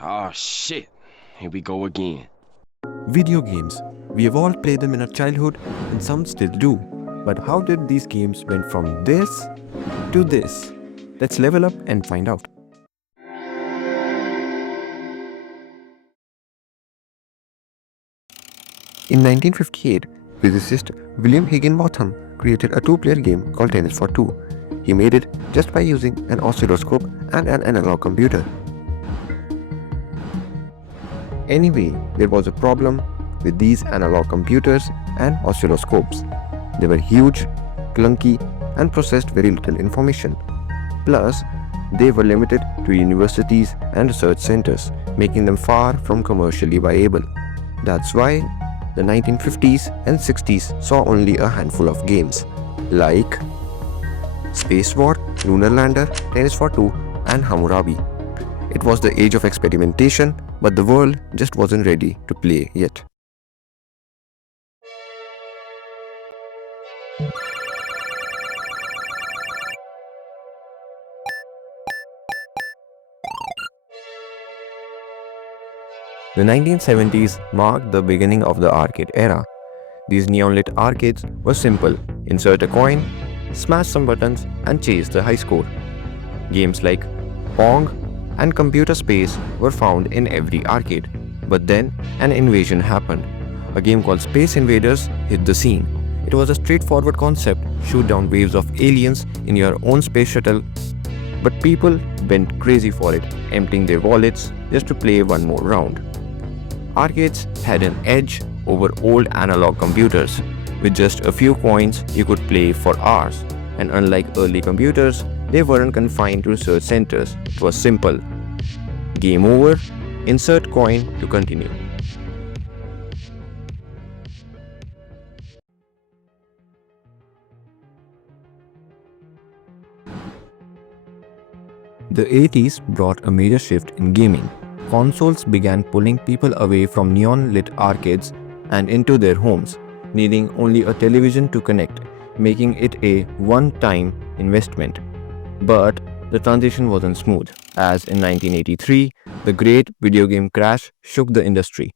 Oh shit. Here we go again. Video games. We have all played them in our childhood and some still do. But how did these games went from this to this? Let's level up and find out. In 1958, physicist William Higginbotham created a two-player game called Tennis for Two. He made it just by using an oscilloscope and an analog computer. Anyway, there was a problem with these analog computers and oscilloscopes. They were huge, clunky, and processed very little information. Plus, they were limited to universities and research centers, making them far from commercially viable. That's why the 1950s and 60s saw only a handful of games, like Space War, Lunar Lander, Tennis for Two, and Hammurabi. It was the age of experimentation, but the world just wasn't ready to play yet. The 1970s marked the beginning of the arcade era. These neon-lit arcades were simple: insert a coin, smash some buttons, and chase the high score. Games like Pong and Computer Space were found in every arcade. But then an invasion happened. A game called Space Invaders hit the scene. It was a straightforward concept: shoot down waves of aliens in your own space shuttle. But people went crazy for it, emptying their wallets just to play one more round. Arcades had an edge over old analog computers. With just a few coins, you could play for hours. And unlike early computers, they weren't confined to research centers. It was simple. Game over, insert coin to continue. The 80s brought a major shift in gaming. Consoles began pulling people away from neon-lit arcades and into their homes, needing only a television to connect, making it a one-time investment. But the transition wasn't smooth, as in 1983, the great video game crash shook the industry.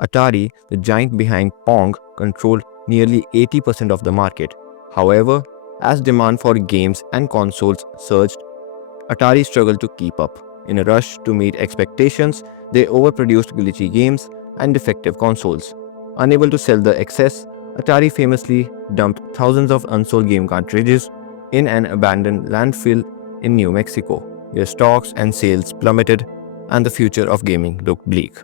Atari, the giant behind Pong, controlled nearly 80% of the market. However, as demand for games and consoles surged, Atari struggled to keep up. In a rush to meet expectations, they overproduced glitchy games and defective consoles. Unable to sell the excess, Atari famously dumped thousands of unsold game cartridges in an abandoned landfill in New Mexico. Their stocks and sales plummeted, and the future of gaming looked bleak.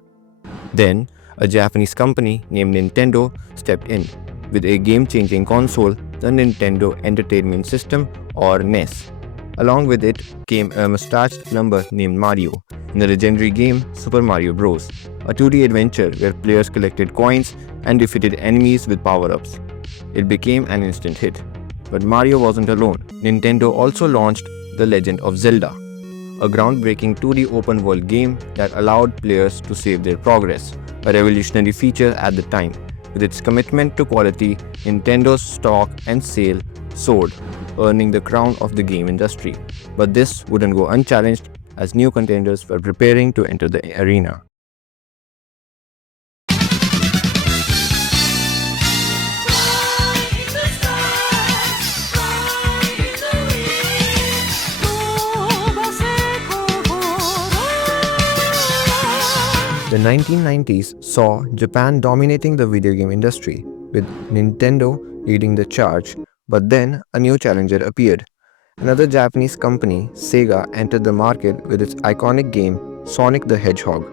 Then, a Japanese company named Nintendo stepped in with a game-changing console, the Nintendo Entertainment System, or NES. Along with it came a mustached number named Mario in the legendary game Super Mario Bros., a 2D adventure where players collected coins and defeated enemies with power-ups. It became an instant hit. But Mario wasn't alone. Nintendo also launched The Legend of Zelda, a groundbreaking 2D open-world game that allowed players to save their progress, a revolutionary feature at the time. With its commitment to quality, Nintendo's stock and sale soared, earning the crown of the game industry. But this wouldn't go unchallenged, as new contenders were preparing to enter the arena. The 1990s saw Japan dominating the video game industry, with Nintendo leading the charge. But then a new challenger appeared. Another Japanese company, Sega, entered the market with its iconic game Sonic the Hedgehog,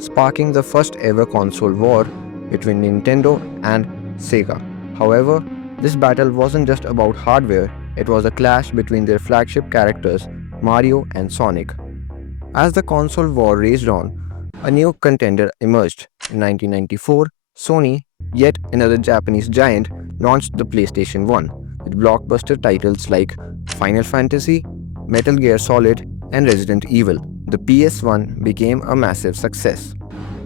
sparking the first ever console war between Nintendo and Sega. However, this battle wasn't just about hardware, it was a clash between their flagship characters, Mario and Sonic. As the console war raged on, a new contender emerged. In 1994, Sony, yet another Japanese giant, launched the PlayStation 1 with blockbuster titles like Final Fantasy, Metal Gear Solid, and Resident Evil. The PS1 became a massive success.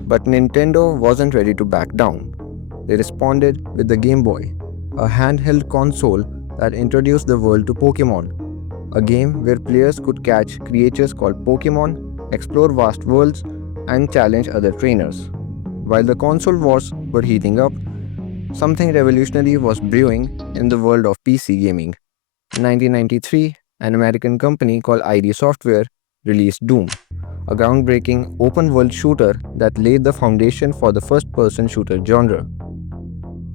But Nintendo wasn't ready to back down. They responded with the Game Boy, a handheld console that introduced the world to Pokemon. a game where players could catch creatures called Pokemon, explore vast worlds, and challenge other trainers. While the console wars were heating up, something revolutionary was brewing in the world of PC gaming. In 1993, an American company called ID Software released Doom, a groundbreaking open world shooter that laid the foundation for the first person shooter genre.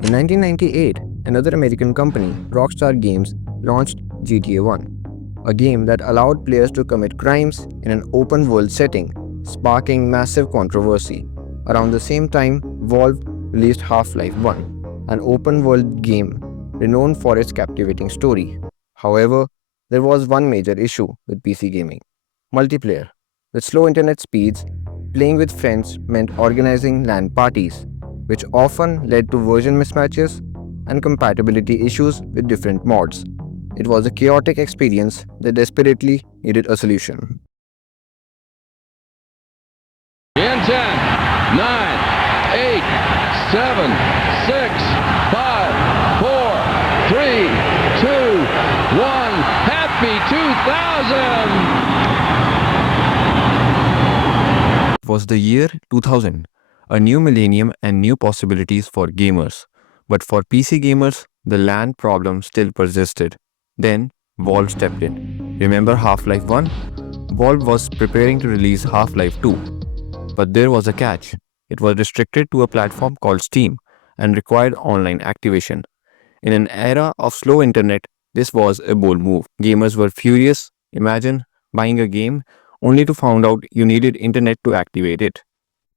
In 1998, another American company, Rockstar Games, launched GTA 1, a game that allowed players to commit crimes in an open world setting, sparking massive controversy. Around the same time, Valve released Half-Life 1, an open world game renowned for its captivating story. However, there was one major issue with PC gaming: multiplayer. With slow internet speeds, playing with friends meant organizing LAN parties, which often led to version mismatches and compatibility issues with different mods. It was a chaotic experience that desperately needed a solution. In 10, 9, 8, 7, 6, 5, 4, 3, 2, 1. Happy 2000! It was the year 2000, a new millennium and new possibilities for gamers. But for PC gamers, the LAN problem still persisted. Then, Valve stepped in. Remember Half-Life 1? Valve was preparing to release Half-Life 2. But there was a catch. It was restricted to a platform called Steam and required online activation. In an era of slow internet, this was a bold move. Gamers were furious. Imagine buying a game only to find out you needed internet to activate it.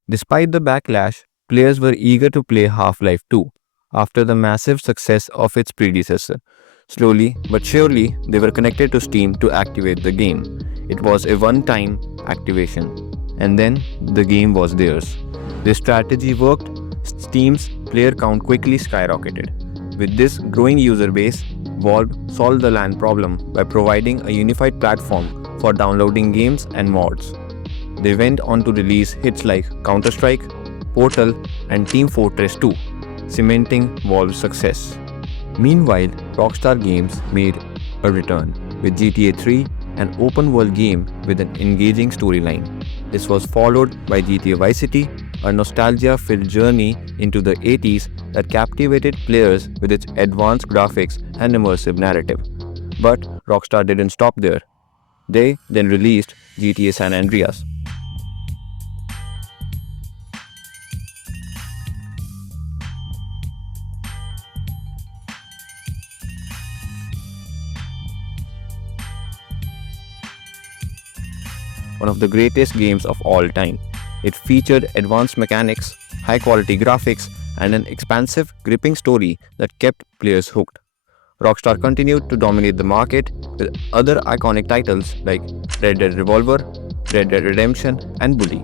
Despite the backlash, players were eager to play Half-Life 2 after the massive success of its predecessor. Slowly but surely, they were connected to Steam to activate the game. It was a one-time activation, and then the game was theirs. This strategy worked. Steam's player count quickly skyrocketed. With this growing user base, Valve solved the LAN problem by providing a unified platform for downloading games and mods. They went on to release hits like Counter-Strike, Portal, and Team Fortress 2, cementing Valve's success. Meanwhile, Rockstar Games made a return with GTA 3, an open-world game with an engaging storyline. This was followed by GTA Vice City, a nostalgia-filled journey into the 80s that captivated players with its advanced graphics and immersive narrative. But Rockstar didn't stop there. They then released GTA San Andreas. One of the greatest games of all time. It featured advanced mechanics, high-quality graphics, and an expansive, gripping story that kept players hooked. Rockstar continued to dominate the market with other iconic titles like Red Dead Revolver, Red Dead Redemption, and Bully.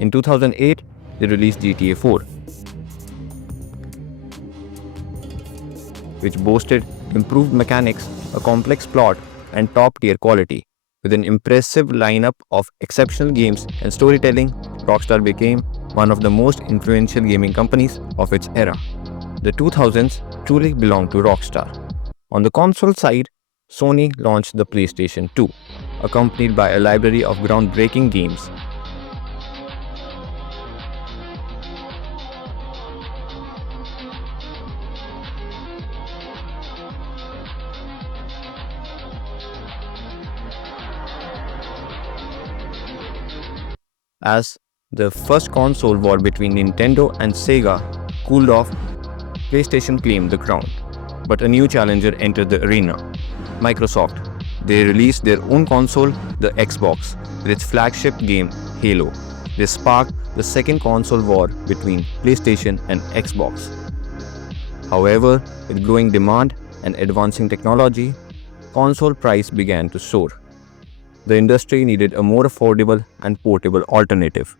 In 2008, they released GTA 4, which boasted improved mechanics, a complex plot, and top-tier quality. With an impressive lineup of exceptional games and storytelling, Rockstar became one of the most influential gaming companies of its era. The 2000s truly belonged to Rockstar. On the console side, Sony launched the PlayStation 2, accompanied by a library of groundbreaking games. As the first console war between Nintendo and Sega cooled off, PlayStation claimed the crown. But a new challenger entered the arena: Microsoft. They released their own console, the Xbox, with its flagship game Halo. This sparked the second console war between PlayStation and Xbox. However, with growing demand and advancing technology, console price began to soar. The industry needed a more affordable and portable alternative.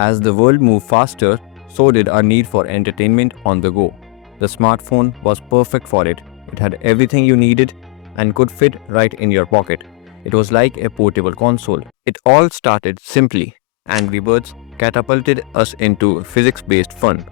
As the world moved faster, so did our need for entertainment on the go. The smartphone was perfect for it. It had everything you needed and could fit right in your pocket. It was like a portable console. It all started simply. Angry Birds catapulted us into physics-based fun.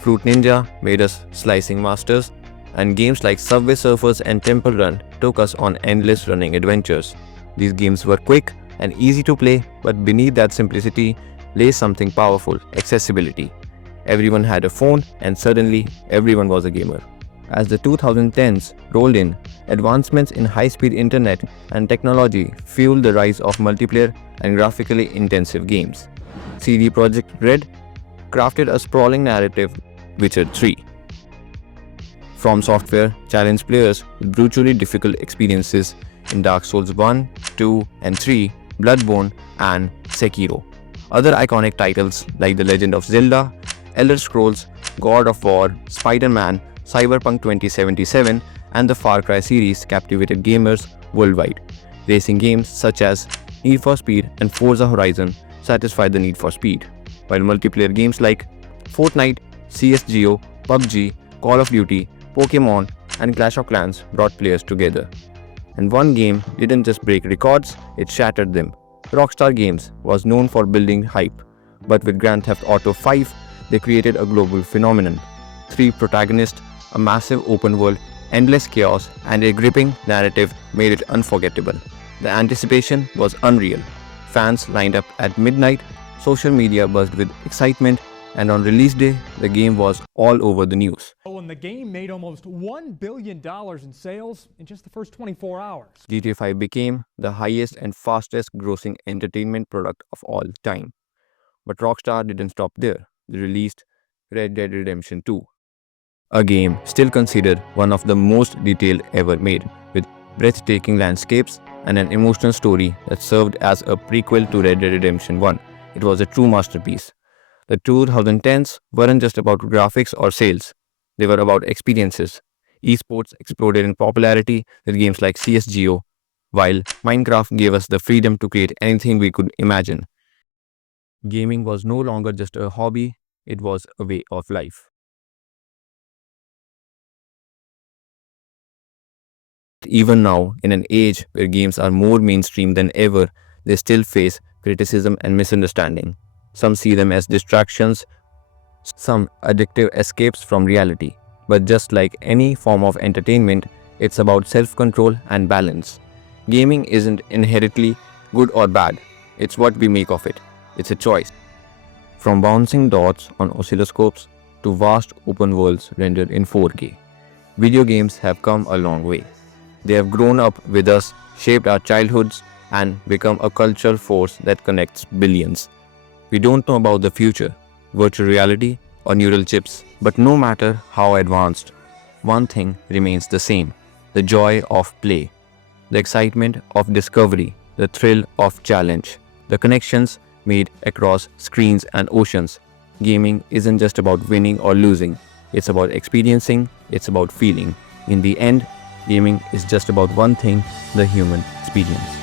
Fruit Ninja made us slicing masters, and games like Subway Surfers and Temple Run took us on endless running adventures. These games were quick and easy to play, but beneath that simplicity lay something powerful: accessibility. Everyone had a phone, and suddenly everyone was a gamer. As the 2010s rolled in, advancements in high-speed internet and technology fueled the rise of multiplayer and graphically intensive games. CD Projekt Red crafted a sprawling narrative, Witcher 3. From Software challenged players with brutally difficult experiences in Dark Souls 1, 2, and 3, Bloodborne, and Sekiro. Other iconic titles like The Legend of Zelda, Elder Scrolls, God of War, Spider-Man, Cyberpunk 2077, and the Far Cry series captivated gamers worldwide. Racing games such as Need for Speed and Forza Horizon satisfied the need for speed, while multiplayer games like Fortnite, CSGO, PUBG, Call of Duty, Pokemon, and Clash of Clans brought players together. And one game didn't just break records, it shattered them. Rockstar Games was known for building hype, but with Grand Theft Auto 5, they created a global phenomenon. 3 protagonists, a massive open world, endless chaos, and a gripping narrative made it unforgettable. The anticipation was unreal. Fans lined up at midnight, social media buzzed with excitement, and on release day, the game was all over the news. And the game made almost $1 billion in sales in just the first 24 hours. GTA 5 became the highest and fastest grossing entertainment product of all time. But Rockstar didn't stop there. They released Red Dead Redemption 2, a game still considered one of the most detailed ever made, with breathtaking landscapes and an emotional story that served as a prequel to Red Dead Redemption 1. It was a true masterpiece. The 2010s weren't just about graphics or sales, they were about experiences. Esports exploded in popularity with games like CSGO, while Minecraft gave us the freedom to create anything we could imagine. Gaming was no longer just a hobby, it was a way of life. Even now, in an age where games are more mainstream than ever, they still face criticism and misunderstanding. Some see them as distractions, some addictive escapes from reality. But just like any form of entertainment, it's about self-control and balance. Gaming isn't inherently good or bad, it's what we make of it. It's a choice. From bouncing dots on oscilloscopes to vast open worlds rendered in 4K, video games have come a long way. They have grown up with us, shaped our childhoods, and become a cultural force that connects billions. We don't know about the future, virtual reality, or neural chips, but no matter how advanced, one thing remains the same: the joy of play, the excitement of discovery, the thrill of challenge, the connections made across screens and oceans. Gaming isn't just about winning or losing, it's about experiencing, it's about feeling. In the end, gaming is just about one thing: the human experience.